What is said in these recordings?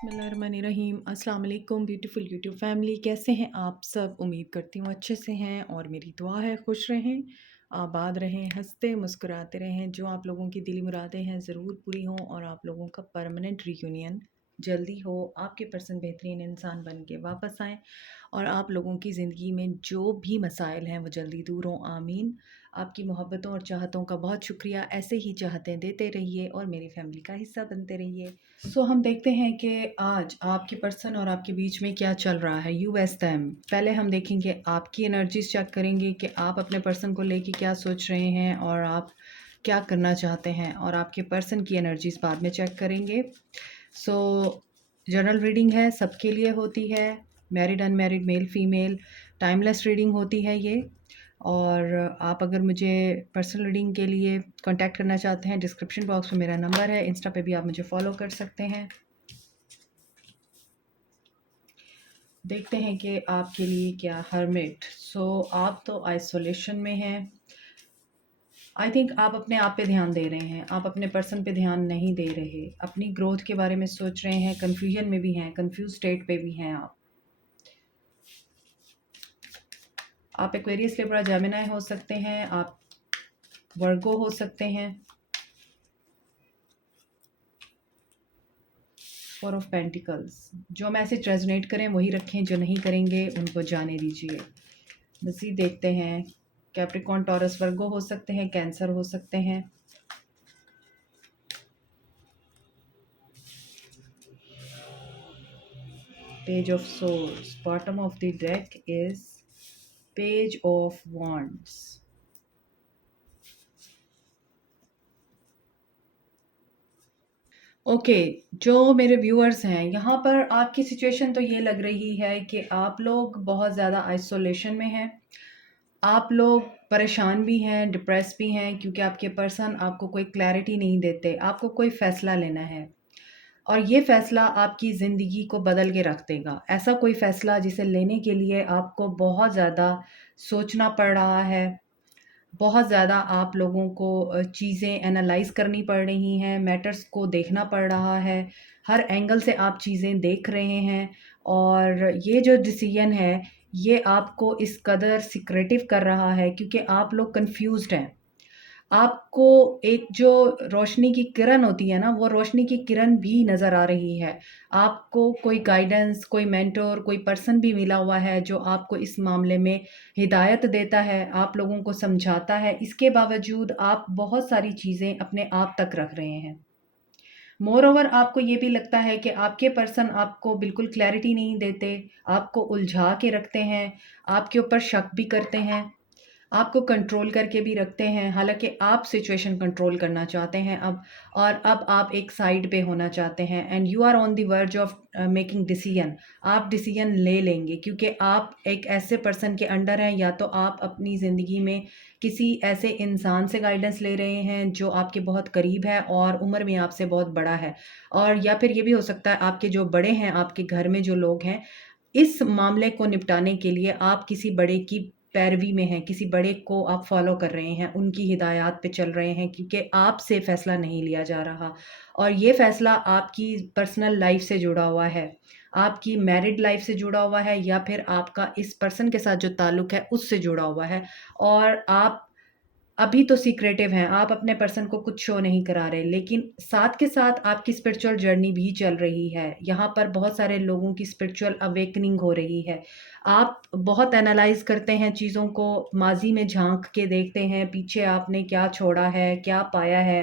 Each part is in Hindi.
बिस्मिल्लाहिर्रहमानिर्रहीम। अस्सलाम वालेकुम ब्यूटीफुल यूट्यूब फैमिली, कैसे हैं आप सब? उम्मीद करती हूँ अच्छे से हैं और मेरी दुआ है खुश रहें, आबाद रहें, हंसते मुस्कुराते रहें। जो आप लोगों की दिली मुरादें हैं ज़रूर पूरी हों और आप लोगों का परमानेंट रियूनियन जल्दी हो। आपके पर्सन बेहतरीन इंसान बन के वापस आएँ और आप लोगों की ज़िंदगी में जो भी मसाइल हैं वो जल्दी दूर हों, आमीन। आपकी मोहब्बतों और चाहतों का बहुत शुक्रिया। ऐसे ही चाहतें देते रहिए और मेरी फैमिली का हिस्सा बनते रहिए। सो हम देखते हैं कि आज आपके पर्सन और आपके बीच में क्या चल रहा है। यूएस टाइम पहले हम देखेंगे, आपकी एनर्जीज चेक करेंगे कि आप अपने पर्सन को लेके क्या सोच रहे हैं और आप क्या करना चाहते हैं, और आपके पर्सन की एनर्जीज बाद में चेक करेंगे। सो जनरल रीडिंग है, सबके लिए होती है, married unmarried, male female, timeless reading होती है ये। और आप अगर मुझे पर्सनल रीडिंग के लिए कांटेक्ट करना चाहते हैं, डिस्क्रिप्शन बॉक्स में मेरा नंबर है, इंस्टा पे भी आप मुझे फॉलो कर सकते हैं। देखते हैं कि आपके लिए क्या हर्मिट। सो आप तो आइसोलेशन में हैं। आई थिंक आप अपने आप पे ध्यान दे रहे हैं, आप अपने पर्सन पे ध्यान नहीं दे रहे, अपनी ग्रोथ के बारे में सोच रहे हैं, कन्फ्यूजन में भी हैं, कन्फ्यूज स्टेट पे भी हैं आप एक्वेरियस, लिब्रा, जेमिनी हो सकते हैं, आप वर्गो हो सकते हैं। Four of pentacles. जो मैसेज रेजोनेट करें वही रखें, जो नहीं करेंगे उनको जाने दीजिए। मज़ीद देखते हैं, कैप्रिकॉन, टॉरस, वर्गो हो सकते हैं, कैंसर हो सकते हैं। Page of source, bottom of the deck is page of wands. Okay, जो मेरे व्यूअर्स हैं, यहाँ पर आपकी सिचुएशन तो ये लग रही है कि आप लोग बहुत ज़्यादा आइसोलेशन में हैं। आप लोग परेशान भी हैं, डिप्रेस भी हैं, क्योंकि आपके पर्सन आपको कोई क्लैरिटी नहीं देते। आपको कोई फ़ैसला लेना है और ये फ़ैसला आपकी ज़िंदगी को बदल के रख देगा। ऐसा कोई फ़ैसला जिसे लेने के लिए आपको बहुत ज़्यादा सोचना पड़ रहा है, बहुत ज़्यादा आप लोगों को चीज़ें एनालाइज़ करनी पड़ रही हैं, मैटर्स को देखना पड़ रहा है, हर एंगल से आप चीज़ें देख रहे हैं। और ये जो डिसीजन है, ये आपको इस कदर सिक्रेटिव कर रहा है क्योंकि आप लोग कन्फ्यूज़्ड हैं। आपको एक जो रोशनी की किरण होती है ना, वो रोशनी की किरण भी नज़र आ रही है। आपको कोई गाइडेंस, कोई मेंटर, कोई पर्सन भी मिला हुआ है जो आपको इस मामले में हिदायत देता है, आप लोगों को समझाता है। इसके बावजूद आप बहुत सारी चीज़ें अपने आप तक रख रहे हैं। मोर ओवर आपको ये भी लगता है कि आपके पर्सन आपको बिल्कुल क्लैरिटी नहीं देते, आपको उलझा के रखते हैं, आपके ऊपर शक भी करते हैं, आपको कंट्रोल करके भी रखते हैं। हालाँकि आप सिचुएशन कंट्रोल करना चाहते हैं अब, और अब आप एक साइड पे होना चाहते हैं and you are on the verge of making decision. आप डिसीजन ले लेंगे क्योंकि आप एक ऐसे पर्सन के अंडर हैं, या तो आप अपनी ज़िंदगी में किसी ऐसे इंसान से गाइडेंस ले रहे हैं जो आपके बहुत करीब है और उम्र में आपसे बहुत बड़ा है, और या फिर ये भी हो सकता है आपके जो बड़े हैं, आपके घर में जो लोग हैं, इस मामले को निपटाने के लिए आप किसी बड़े की पैरवी में हैं, किसी बड़े को आप फ़ॉलो कर रहे हैं, उनकी हिदायत पे चल रहे हैं क्योंकि आपसे फ़ैसला नहीं लिया जा रहा। और ये फ़ैसला आपकी पर्सनल लाइफ़ से जुड़ा हुआ है, आपकी मैरिड लाइफ़ से जुड़ा हुआ है, या फिर आपका इस पर्सन के साथ जो ताल्लुक है उससे जुड़ा हुआ है। और आप अभी तो सीक्रेटिव हैं, आप अपने पर्सन को कुछ शो नहीं करा रहे, लेकिन साथ के साथ आपकी स्पिरिचुअल जर्नी भी चल रही है। यहाँ पर बहुत सारे लोगों की स्पिरिचुअल अवेकनिंग हो रही है। आप बहुत एनालाइज़ करते हैं चीज़ों को, माज़ी में झाँक के देखते हैं, पीछे आपने क्या छोड़ा है, क्या पाया है।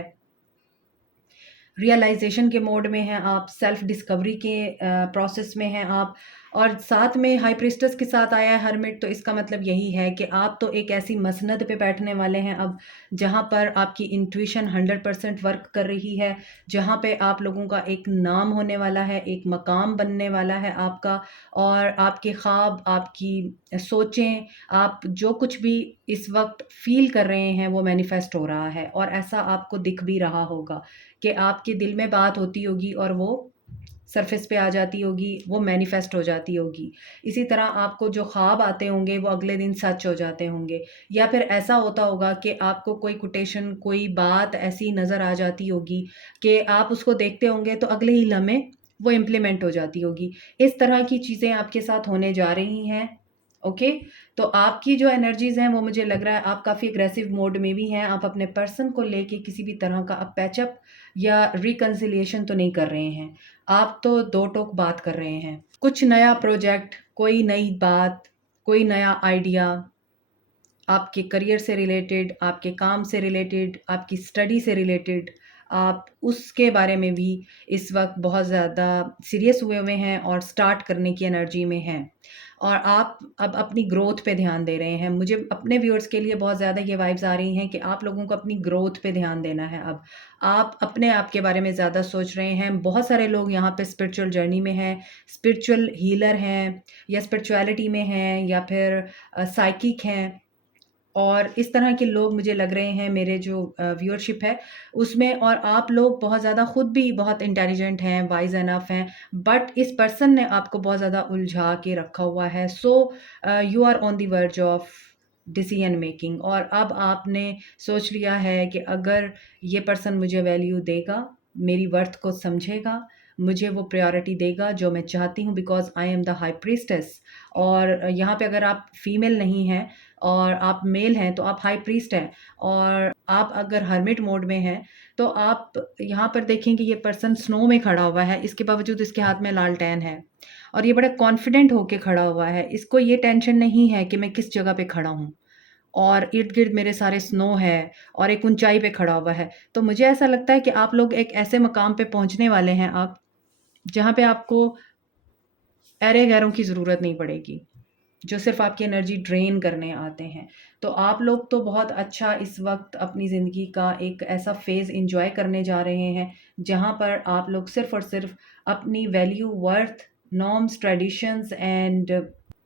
रियलाइज़ेशन के मोड में हैं आप, सेल्फ डिस्कवरी के प्रोसेस में हैं आप, और साथ में हाई प्रीस्टेस के साथ आया है हर्मिट। तो इसका मतलब यही है कि आप तो एक ऐसी मसनद पे बैठने वाले हैं अब, जहाँ पर आपकी इंट्यूशन 100% वर्क कर रही है, जहाँ पे आप लोगों का एक नाम होने वाला है, एक मकाम बनने वाला है आपका, और आपके ख्वाब, आपकी सोचें, आप जो कुछ भी इस वक्त फ़ील कर रहे हैं वो मैनिफेस्ट हो रहा है, और ऐसा आपको दिख भी रहा होगा कि आपके दिल में बात होती होगी और वो सरफेस पे आ जाती होगी, वो मैनिफेस्ट हो जाती होगी। इसी तरह आपको जो ख्वाब आते होंगे वो अगले दिन सच हो जाते होंगे, या फिर ऐसा होता होगा कि आपको कोई कोटेशन, कोई बात ऐसी नज़र आ जाती होगी कि आप उसको देखते होंगे तो अगले ही लम्हे वो इम्प्लीमेंट हो जाती होगी। इस तरह की चीज़ें आपके साथ होने जा रही हैं। ओके, तो आपकी जो एनर्जीज़ हैं वो मुझे लग रहा है आप काफ़ी एग्रेसिव मोड में भी हैं। आप अपने पर्सन को लेके किसी भी तरह का अब पैचअप या रिकन्सिलिएशन तो नहीं कर रहे हैं। आप तो दो टोक बात कर रहे हैं। कुछ नया प्रोजेक्ट, कोई नई बात, कोई नया आइडिया आपके करियर से रिलेटेड, आपके काम से रिलेटेड, आपकी स्टडी से रिलेटेड, आप उसके बारे में भी इस वक़्त बहुत ज़्यादा सीरियस हुए हुए हैं और स्टार्ट करने की एनर्जी में हैं। और आप अब अपनी ग्रोथ पे ध्यान दे रहे हैं। मुझे अपने व्यूअर्स के लिए बहुत ज़्यादा ये वाइब्स आ रही हैं कि आप लोगों को अपनी ग्रोथ पे ध्यान देना है अब। आप अपने आप के बारे में ज़्यादा सोच रहे हैं। बहुत सारे लोग यहाँ पे स्पिरिचुअल जर्नी में हैं, स्पिरिचुअल हीलर हैं या स्पिरिचुअलिटी में हैं या फिर साइकिक हैं। और इस तरह के लोग मुझे लग रहे हैं मेरे जो व्यूअरशिप है उसमें। और आप लोग बहुत ज़्यादा खुद भी बहुत इंटेलिजेंट हैं, वाइज एनफ हैं, बट इस पर्सन ने आपको बहुत ज़्यादा उलझा के रखा हुआ है। So you are on the verge of decision making. और अब आपने सोच लिया है कि अगर ये पर्सन मुझे वैल्यू देगा, मेरी वर्थ को समझेगा, मुझे वो प्रायोरिटी देगा जो मैं चाहती हूँ, because I am the high priestess. और यहाँ पे अगर आप फीमेल नहीं हैं और आप मेल हैं तो आप हाई प्रीस्ट हैं। और आप अगर हर्मिट मोड में हैं तो आप यहाँ पर देखें कि ये पर्सन स्नो में खड़ा हुआ है, इसके बावजूद इसके हाथ में लालटेन है और ये बड़ा कॉन्फिडेंट होके खड़ा हुआ है। इसको ये टेंशन नहीं है कि मैं किस जगह पे खड़ा हूँ और इर्द गिर्द मेरे सारे स्नो है और एक ऊंचाई पे खड़ा हुआ है। तो मुझे ऐसा लगता है कि आप लोग एक ऐसे मकाम पे पहुँचने वाले हैं आप, जहाँ पे आपको ऐरे गैरों की ज़रूरत नहीं पड़ेगी जो सिर्फ आपकी एनर्जी ड्रेन करने आते हैं। तो आप लोग तो बहुत अच्छा इस वक्त अपनी ज़िंदगी का एक ऐसा फ़ेज़ इंजॉय करने जा रहे हैं जहाँ पर आप लोग सिर्फ और सिर्फ अपनी value, worth, norms, traditions and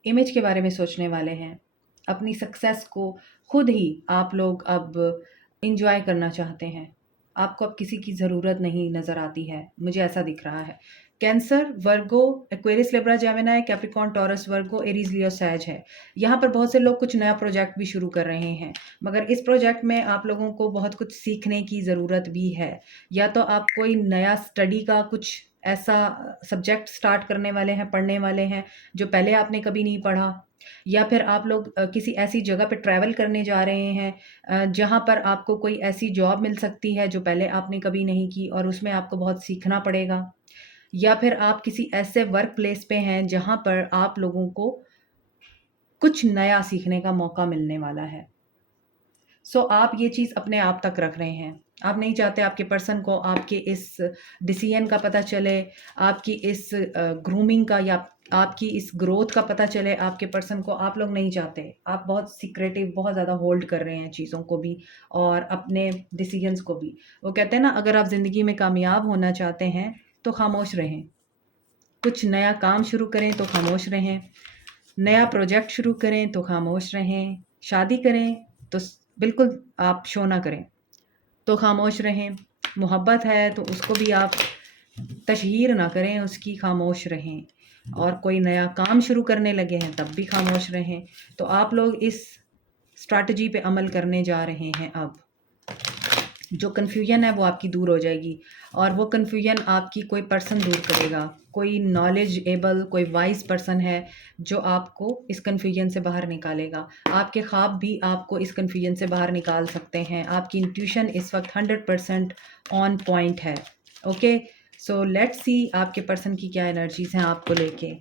image के बारे में सोचने वाले हैं। अपनी सक्सेस को खुद ही आप लोग अब इंजॉय करना चाहते हैं। आपको अब किसी की ज़रूरत नहीं नज़र आती है, मुझे ऐसा दिख रहा है। Cancer, Virgo, Aquarius, Libra, Gemini, Capricorn, Taurus, Virgo, Aries, Leo, Sag है। यहाँ पर बहुत से लोग कुछ नया प्रोजेक्ट भी शुरू कर रहे हैं, मगर इस प्रोजेक्ट में आप लोगों को बहुत कुछ सीखने की ज़रूरत भी है। या तो आप कोई नया स्टडी का कुछ ऐसा सब्जेक्ट स्टार्ट करने वाले हैं, पढ़ने वाले हैं जो पहले आपने कभी नहीं पढ़ा, या फिर आप लोग किसी ऐसी जगह पे ट्रैवल करने जा रहे हैं जहाँ पर आपको कोई ऐसी जॉब मिल सकती है जो पहले आपने कभी नहीं की और उसमें आपको बहुत सीखना पड़ेगा। या फिर आप किसी ऐसे वर्क प्लेस पे हैं जहाँ पर आप लोगों को कुछ नया सीखने का मौका मिलने वाला है। सो आप ये चीज़ अपने आप तक रख रहे हैं। आप नहीं चाहते आपके पर्सन को आपके इस डिसीजन का पता चले, आपकी इस ग्रूमिंग का या आपकी इस ग्रोथ का पता चले आपके पर्सन को। आप लोग नहीं चाहते। आप बहुत सीक्रेटिव, बहुत ज़्यादा होल्ड कर रहे हैं चीज़ों को भी और अपने डिसीजंस को भी। वो कहते हैं ना, अगर आप ज़िंदगी में कामयाब होना चाहते हैं तो खामोश रहें। कुछ नया काम शुरू करें तो खामोश रहें, नया प्रोजेक्ट शुरू करें तो खामोश रहें, शादी करें तो बिल्कुल आप शो ना करें तो खामोश रहें, मोहब्बत है तो उसको भी आप तशहीर ना करें, उसकी खामोश रहें। और कोई नया काम शुरू करने लगे हैं तब भी खामोश रहें। तो आप लोग इस स्ट्रैटेजी पे अमल करने जा रहे हैं अब। जो कन्फ्यूजन है वो आपकी दूर हो जाएगी और वो कन्फ्यूजन आपकी कोई पर्सन दूर करेगा। कोई नॉलेजेबल, कोई वाइज पर्सन है जो आपको इस कन्फ्यूजन से बाहर निकालेगा। आपके ख्वाब भी आपको इस कन्फ्यूजन से बाहर निकाल सकते हैं। आपकी इंट्यूशन इस वक्त 100% ऑन पॉइंट है। ओके, सो लेट्स सी आपके पर्सन की क्या एनर्जीज हैं आपको लेके।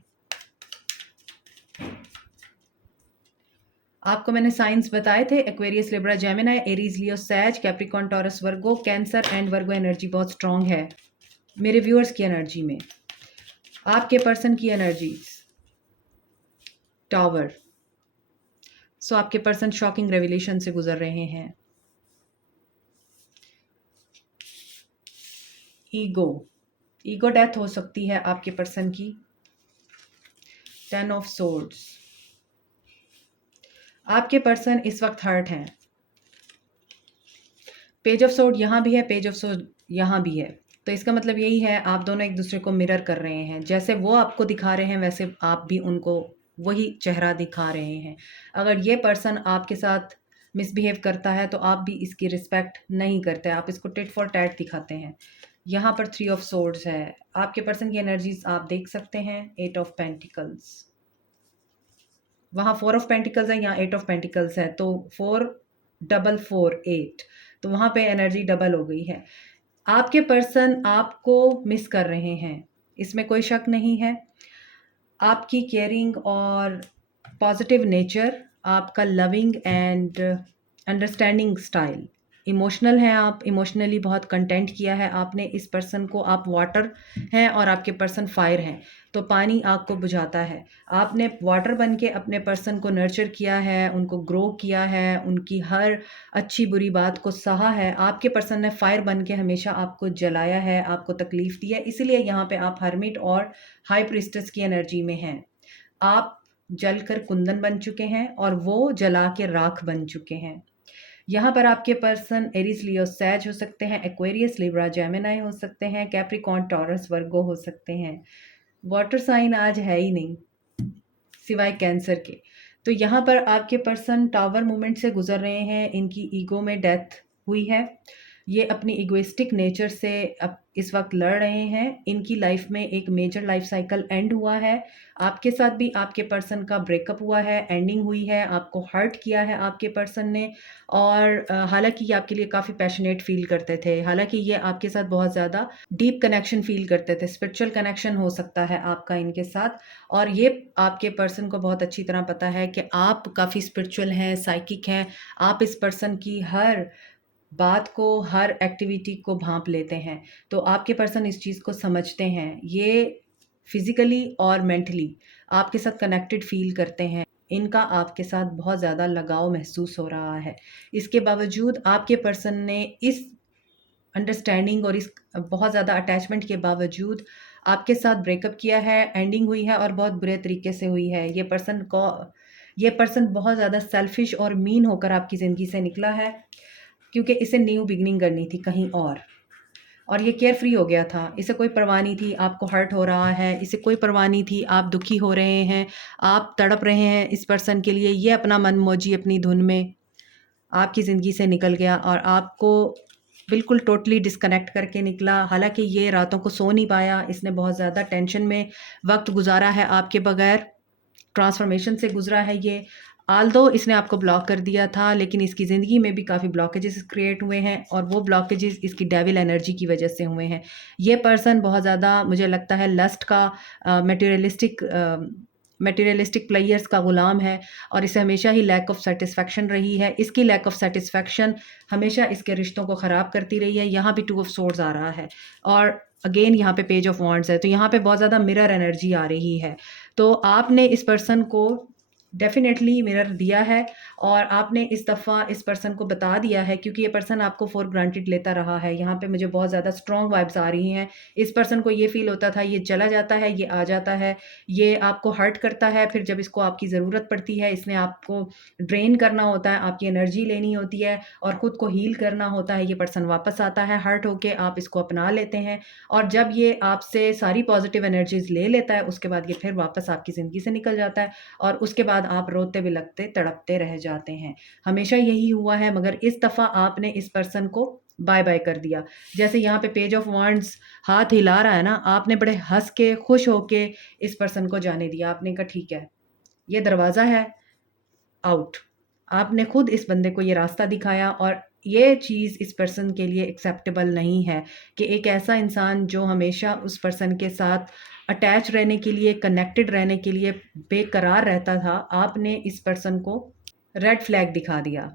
आपको मैंने साइंस बताए थे, Aquarius, Libra, Gemini, Aries, Leo, Sag, Capricorn, Taurus, Virgo, Cancer and Virgo energy बहुत स्ट्रांग है मेरे व्यूअर्स की एनर्जी में। आपके पर्सन की एनर्जीज, टावर। सो आपके पर्सन शॉकिंग रेवलेशन से गुजर रहे हैं। ईगो, ईगो डेथ हो सकती है आपके पर्सन की। 10 ऑफ सोर्ड्स, आपके पर्सन इस वक्त हर्ट हैं। पेज ऑफ सोर्ड यहाँ भी है, पेज ऑफ सोर्ड यहाँ भी है। तो इसका मतलब यही है आप दोनों एक दूसरे को मिरर कर रहे हैं। जैसे वो आपको दिखा रहे हैं वैसे आप भी उनको वही चेहरा दिखा रहे हैं। अगर ये पर्सन आपके साथ मिसबिहेव करता है तो आप भी इसकी रिस्पेक्ट नहीं करते, आप इसको टिट फॉर टैट दिखाते हैं। यहाँ पर 3 ऑफ सोर्ड्स है। आपके पर्सन की एनर्जीज आप देख सकते हैं। 8 ऑफ पेंटिकल्स, वहाँ 4 ऑफ पेंटिकल्स है, यहाँ 8 ऑफ पेंटिकल्स है, तो 4 डबल 4 8, तो वहाँ पे एनर्जी डबल हो गई है। आपके पर्सन आपको मिस कर रहे हैं, इसमें कोई शक नहीं है। आपकी केयरिंग और पॉजिटिव नेचर, आपका loving and understanding style, emotional हैं आप, इमोशनली बहुत कंटेंट किया है आपने इस पर्सन को। आप वाटर हैं और आपके पर्सन फायर हैं, तो पानी आग को बुझाता है। आपने वाटर बन के अपने पर्सन को नर्चर किया है, उनको ग्रो किया है, उनकी हर अच्छी बुरी बात को सहा है। आपके पर्सन ने फायर बन के हमेशा आपको जलाया है, आपको तकलीफ दी है, इसीलिए यहाँ पे आप हर्मिट और हाई प्रिस्टेस की एनर्जी में हैं। आप जलकर कुंदन बन चुके हैं और वो जला के राख बन चुके हैं। यहाँ पर आपके पर्सन एरीज, लियो, सैज हो सकते हैं, एक्वेरियस, लिब्रा, जेमिनाई हो सकते हैं, कैप्रिकॉर्न, टॉरस, वर्गो हो सकते हैं। वाटर साइन आज है ही नहीं सिवाय कैंसर के। तो यहाँ पर आपके पर्सन टावर मूवमेंट से गुजर रहे हैं, इनकी ईगो में डेथ हुई है, ये अपनी इगोइस्टिक नेचर से अब इस वक्त लड़ रहे हैं। इनकी लाइफ में एक मेजर लाइफ साइकिल एंड हुआ है। आपके साथ भी आपके पर्सन का ब्रेकअप हुआ है, एंडिंग हुई है, आपको हर्ट किया है आपके पर्सन ने। और हालांकि ये आपके लिए काफ़ी पैशनेट फील करते थे, हालांकि ये आपके साथ बहुत ज़्यादा डीप कनेक्शन फील करते थे, स्पिरिचुअल कनेक्शन हो सकता है आपका इनके साथ। और ये आपके पर्सन को बहुत अच्छी तरह पता है कि आप काफ़ी स्पिरिचुअल हैं, साइकिक हैं। आप इस पर्सन की हर बात को, हर एक्टिविटी को भांप लेते हैं, तो आपके पर्सन इस चीज़ को समझते हैं। ये फिज़िकली और मेंटली आपके साथ कनेक्टेड फील करते हैं। इनका आपके साथ बहुत ज़्यादा लगाव महसूस हो रहा है। इसके बावजूद आपके पर्सन ने इस अंडरस्टैंडिंग और इस बहुत ज़्यादा अटैचमेंट के बावजूद आपके साथ ब्रेकअप किया है, एंडिंग हुई है और बहुत बुरे तरीके से हुई है। ये पर्सन बहुत ज़्यादा सेल्फिश और मीन होकर आपकी ज़िंदगी से निकला है, क्योंकि इसे न्यू बिगनिंग करनी थी कहीं और ये केयर फ्री हो गया था। इसे कोई परवाह नहीं थी आपको हर्ट हो रहा है, इसे कोई परवाह नहीं थी आप दुखी हो रहे हैं, आप तड़प रहे हैं इस पर्सन के लिए। ये अपना मन मौजी अपनी धुन में आपकी ज़िंदगी से निकल गया और आपको बिल्कुल टोटली डिस्कनेक्ट करके निकला। हालांकि ये रातों को सो नहीं पाया, इसने बहुत ज़्यादा टेंशन में वक्त गुजारा है आपके बगैर, ट्रांसफॉर्मेशन से गुजरा है ये। आल्दो इसने आपको ब्लॉक कर दिया था, लेकिन इसकी ज़िंदगी में भी काफ़ी ब्लॉकेजेस क्रिएट हुए हैं और वो ब्लॉकेजेस इसकी डेविल एनर्जी की वजह से हुए हैं। ये पर्सन बहुत ज़्यादा मुझे लगता है लस्ट का, मटेरियलिस्टिक प्लेयर्स का ग़ुलाम है और इसे हमेशा ही लैक ऑफ सेटिस्फेक्शन रही है। इसकी लैक ऑफ सेटिस्फेक्शन हमेशा इसके रिश्तों को ख़राब करती रही है। यहाँ भी 2 ऑफ सोर्ड्स आ रहा है और अगेन यहाँ पे पेज ऑफ वॉन्ड्स है, तो यहाँ पे बहुत ज़्यादा मिरर एनर्जी आ रही है। तो आपने इस पर्सन को डेफिनेटली मिरर दिया है और आपने इस दफ़ा इस पर्सन को बता दिया है, क्योंकि ये पर्सन आपको फॉर ग्रांटेड लेता रहा है। यहाँ पे मुझे बहुत ज़्यादा स्ट्रॉन्ग वाइब्स आ रही हैं। इस पर्सन को ये फील होता था ये चला जाता है, ये आ जाता है, ये आपको हर्ट करता है, फिर जब इसको आपकी ज़रूरत पड़ती है, इसने आपको ड्रेन करना होता है, आपकी एनर्जी लेनी होती है और ख़ुद को हील करना होता है, ये पर्सन वापस आता है हर्ट होके, आप इसको अपना लेते हैं और जब ये आपसे सारी पॉजिटिव एनर्जीज ले लेता है, उसके बाद ये फिर वापस आपकी ज़िंदगी से निकल जाता है और उसके बाद आप रोते बिलखते तड़पते रह जाते हैं। हमेशा यही हुआ है, मगर इस दफ़ा आपने इस पर्सन को बाय बाय कर दिया। जैसे यहाँ पे पेज ऑफ वांड्स हाथ हिला रहा है ना, आपने बड़े हंस के खुश होके इस पर्सन को जाने दिया। आपने कहा ठीक है, ये दरवाज़ा है, आउट। आपने खुद इस बंदे को ये रास्ता दिखाया और ये चीज़ इस पर्सन के लिए एक्सेप्टेबल नहीं है कि एक ऐसा इंसान जो हमेशा उस पर्सन के साथ अटैच रहने के लिए, कनेक्टेड रहने के लिए बेकरार रहता था, आपने इस पर्सन को रेड फ्लैग दिखा दिया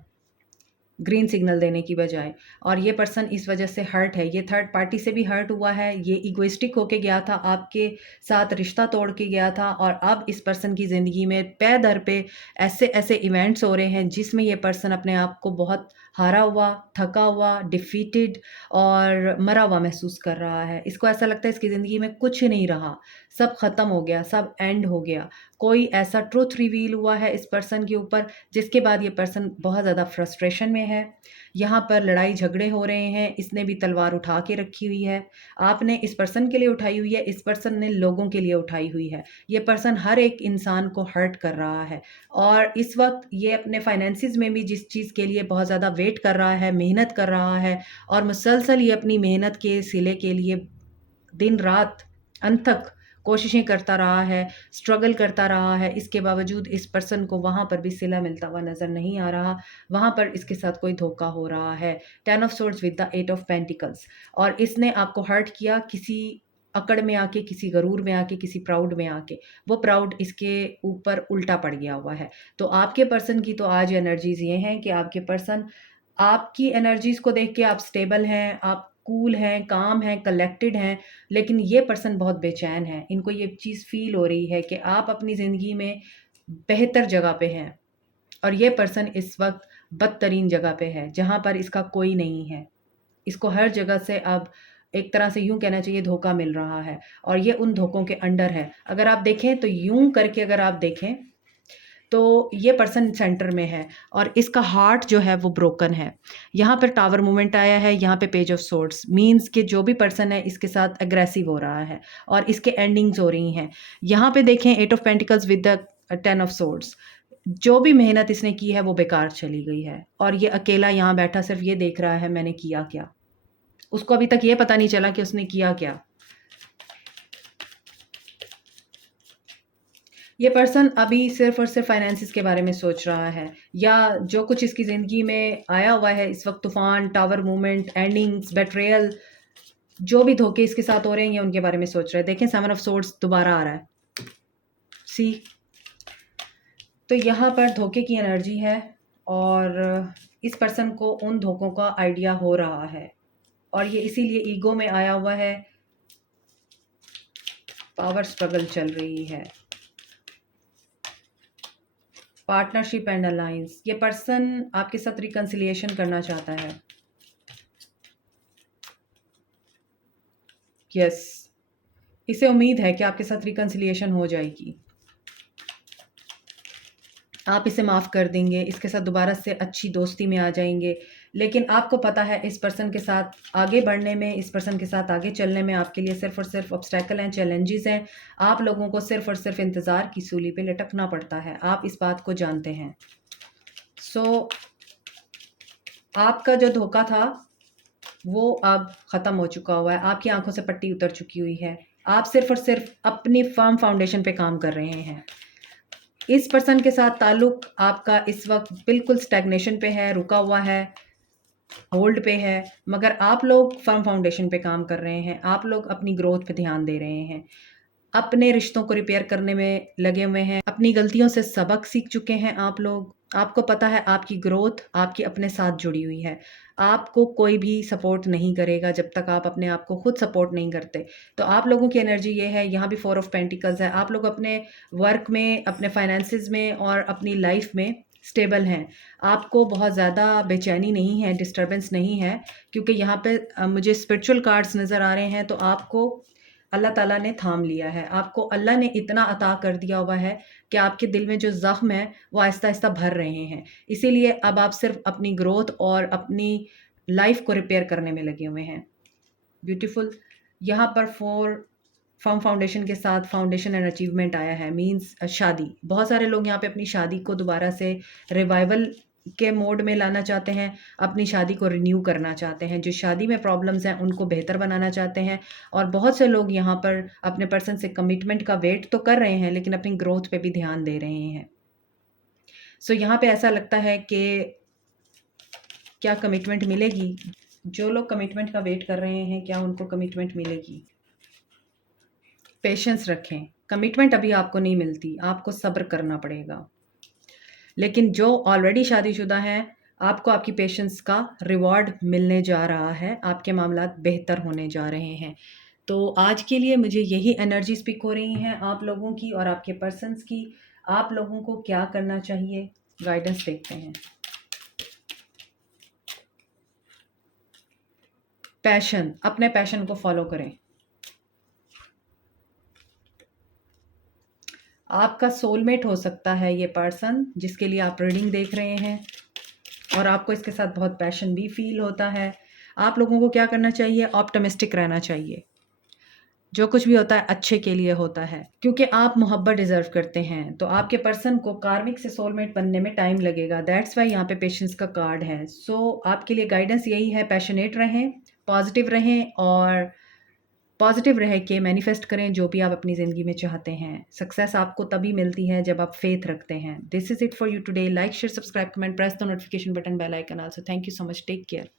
ग्रीन सिग्नल देने की बजाय। और ये पर्सन इस वजह से हर्ट है, ये थर्ड पार्टी से भी हर्ट हुआ है, ये इगोइस्टिक होके गया था, आपके साथ रिश्ता तोड़ के गया था और अब इस पर्सन की ज़िंदगी में पे दर पे ऐसे ऐसे इवेंट्स हो रहे हैं जिसमें ये पर्सन अपने आप को बहुत हारा हुआ, थका हुआ, डिफीटेड और मरा हुआ महसूस कर रहा है। इसको ऐसा लगता है इसकी ज़िंदगी में कुछ नहीं रहा, सब ख़त्म हो गया, सब एंड हो गया। कोई ऐसा ट्रुथ रिवील हुआ है इस पर्सन के ऊपर जिसके बाद ये पर्सन बहुत ज़्यादा फ्रस्ट्रेशन में हैं, यहाँ पर लड़ाई झगड़े हो रहे हैं, इसने भी तलवार उठा के रखी हुई है। आपने इस पर्सन के लिए उठाई हुई है, इस पर्सन ने लोगों के लिए उठाई हुई है। ये पर्सन हर एक इंसान को हर्ट कर रहा है और इस वक्त ये अपने फाइनेंसिस में भी जिस चीज़ के लिए बहुत ज़्यादा वेट कर रहा है, मेहनत कर रहा है और मुसलसल ये अपनी मेहनत के सिले के लिए दिन रात अंत तक कोशिशें करता रहा है, स्ट्रगल करता रहा है। इसके बावजूद इस पर्सन को वहाँ पर भी सिला मिलता हुआ नज़र नहीं आ रहा। वहाँ पर इसके साथ कोई धोखा हो रहा है। 10 of swords with the 8 of pentacles, और इसने आपको हर्ट किया किसी अकड़ में आके, किसी गरूर में आके, किसी प्राउड में आके। वो प्राउड इसके ऊपर उल्टा पड़ गया हुआ है। तो आपके पर्सन की तो आज एनर्जीज़ ये हैं कि आपके पर्सन आपकी एनर्जीज़ को देख के आप स्टेबल हैं, आप कूल हैं, काम हैं, कलेक्टेड हैं, लेकिन ये पर्सन बहुत बेचैन है। इनको ये चीज़ फ़ील हो रही है कि आप अपनी ज़िंदगी में बेहतर जगह पे हैं और ये पर्सन इस वक़्त बदतरीन जगह पे है, जहाँ पर इसका कोई नहीं है। इसको हर जगह से अब एक तरह से यूँ कहना चाहिए धोखा मिल रहा है और ये उन धोखों के अंडर है। अगर आप देखें तो यूँ करके अगर आप देखें तो ये पर्सन सेंटर में है और इसका हार्ट जो है वो ब्रोकन है। यहाँ पर टावर मूवमेंट आया है, यहाँ पे पेज ऑफ सोर्ड्स मीन्स कि जो भी पर्सन है इसके साथ एग्रेसिव हो रहा है और इसके एंडिंग्स हो रही हैं। यहाँ पे देखें 8 of pentacles with the 10 of swords. जो भी मेहनत इसने की है वो बेकार चली गई है और ये अकेला यहाँ बैठा सिर्फ ये देख रहा है मैंने किया क्या। उसको अभी तक ये पता नहीं चला कि उसने किया क्या। ये पर्सन अभी सिर्फ़ और सिर्फ़ फाइनेंसिस के बारे में सोच रहा है या जो कुछ इसकी ज़िंदगी में आया हुआ है इस वक्त, तूफ़ान, टावर मूवमेंट, एंडिंग्स, बेट्रेयल, जो भी धोखे इसके साथ हो रहे हैं ये उनके बारे में सोच रहे हैं। देखें 7 ऑफ सोर्ड्स दोबारा आ रहा है। सी, तो यहाँ पर धोखे की एनर्जी है और इस पर्सन को उन धोखों का आइडिया हो रहा है और ये इसीलिए ईगो में आया हुआ है। पावर स्ट्रगल चल रही है। पार्टनरशिप एंड अलायंस, ये पर्सन आपके साथ रिकन्सिलिएशन करना चाहता है। यस, इसे उम्मीद है कि आपके साथ रिकन्सिलिएशन हो जाएगी, आप इसे माफ़ कर देंगे, इसके साथ दोबारा से अच्छी दोस्ती में आ जाएंगे। लेकिन आपको पता है इस पर्सन के साथ आगे बढ़ने में, इस पर्सन के साथ आगे चलने में आपके लिए सिर्फ़ और सिर्फ ऑब्स्टैकल हैं, चैलेंजेस हैं। आप लोगों को सिर्फ़ और सिर्फ इंतज़ार की सूली पे लटकना पड़ता है। आप इस बात को जानते हैं। सो आपका जो धोखा था वो अब ख़त्म हो चुका हुआ है। आपकी आंखों से पट्टी उतर चुकी हुई है। आप सिर्फ़ और सिर्फ अपनी फर्म फाउंडेशन पे काम कर रहे हैं। इस पर्सन के साथ ताल्लुक़ आपका इस वक्त बिल्कुल स्टैग्नेशन पे है, रुका हुआ है, होल्ड पे है, मगर आप लोग फर्म फाउंडेशन पे काम कर रहे हैं। आप लोग अपनी ग्रोथ पे ध्यान दे रहे हैं, अपने रिश्तों को रिपेयर करने में लगे हुए हैं, अपनी गलतियों से सबक सीख चुके हैं आप लोग। आपको पता है आपकी ग्रोथ आपके अपने साथ जुड़ी हुई है। आपको कोई भी सपोर्ट नहीं करेगा जब तक आप अपने आप को खुद सपोर्ट नहीं करते। तो आप लोगों की एनर्जी ये है, यहाँ भी 4 ऑफ पेंटिकल्स है। आप लोग अपने वर्क में, अपने फाइनेंसिस में और अपनी लाइफ में स्टेबल हैं। आपको बहुत ज़्यादा बेचैनी नहीं है, डिस्टर्बेंस नहीं है, क्योंकि यहाँ पे मुझे स्पिरिचुअल कार्ड्स नज़र आ रहे हैं। तो आपको अल्लाह ताला ने थाम लिया है। आपको अल्लाह ने इतना अता कर दिया हुआ है कि आपके दिल में जो ज़ख्म है वो आहिस्ता-आहिस्ता भर रहे हैं। इसीलिए अब आप सिर्फ़ अपनी ग्रोथ और अपनी लाइफ़ को रिपेयर करने में लगे हुए हैं। ब्यूटीफुल। यहाँ पर 4 फर्म फाउंडेशन के साथ फाउंडेशन एंड अचीवमेंट आया है, मीन्स शादी। बहुत सारे लोग यहाँ पे अपनी शादी को दोबारा से रिवाइवल के मोड में लाना चाहते हैं, अपनी शादी को रिन्यू करना चाहते हैं। जो शादी में प्रॉब्लम्स हैं उनको बेहतर बनाना चाहते हैं और बहुत से लोग यहाँ पर अपने पर्सन से कमिटमेंट का वेट तो कर रहे हैं लेकिन अपनी ग्रोथ पे भी ध्यान दे रहे हैं। सो यहाँ पे ऐसा लगता है कि क्या कमिटमेंट मिलेगी? जो लोग कमिटमेंट का वेट कर रहे हैं क्या उनको कमिटमेंट मिलेगी? पेशेंस रखें, कमिटमेंट अभी आपको नहीं मिलती, आपको सब्र करना पड़ेगा। लेकिन जो ऑलरेडी शादीशुदा हैं, आपको आपकी पेशेंस का रिवॉर्ड मिलने जा रहा है, आपके मामलात बेहतर होने जा रहे हैं। तो आज के लिए मुझे यही एनर्जी स्पीक हो रही हैं आप लोगों की और आपके पर्सन्स की। आप लोगों को क्या करना चाहिए, गाइडेंस देखते हैं। पैशन, अपने पैशन को फॉलो करें। आपका सोलमेट हो सकता है ये पर्सन जिसके लिए आप रीडिंग देख रहे हैं। और आपको इसके साथ बहुत पैशन भी फ़ील होता है। आप लोगों को क्या करना चाहिए? ऑप्टिमिस्टिक रहना चाहिए। जो कुछ भी होता है अच्छे के लिए होता है, क्योंकि आप मोहब्बत डिज़र्व करते हैं। तो आपके पर्सन को कार्मिक से सोलमेट बनने में टाइम लगेगा। दैट्स वाई यहाँ पे पेशेंस का कार्ड है। सो आपके लिए गाइडेंस यही है, पैशनेट रहें, पॉजिटिव रहें और पॉजिटिव रह के मैनिफेस्ट करें जो भी आप अपनी ज़िंदगी में चाहते हैं। सक्सेस आपको तभी मिलती है जब आप फेथ रखते हैं। This is it for you today. Like, share, subscribe, comment, press the notification button, bell icon also. Thank you so much. Take care.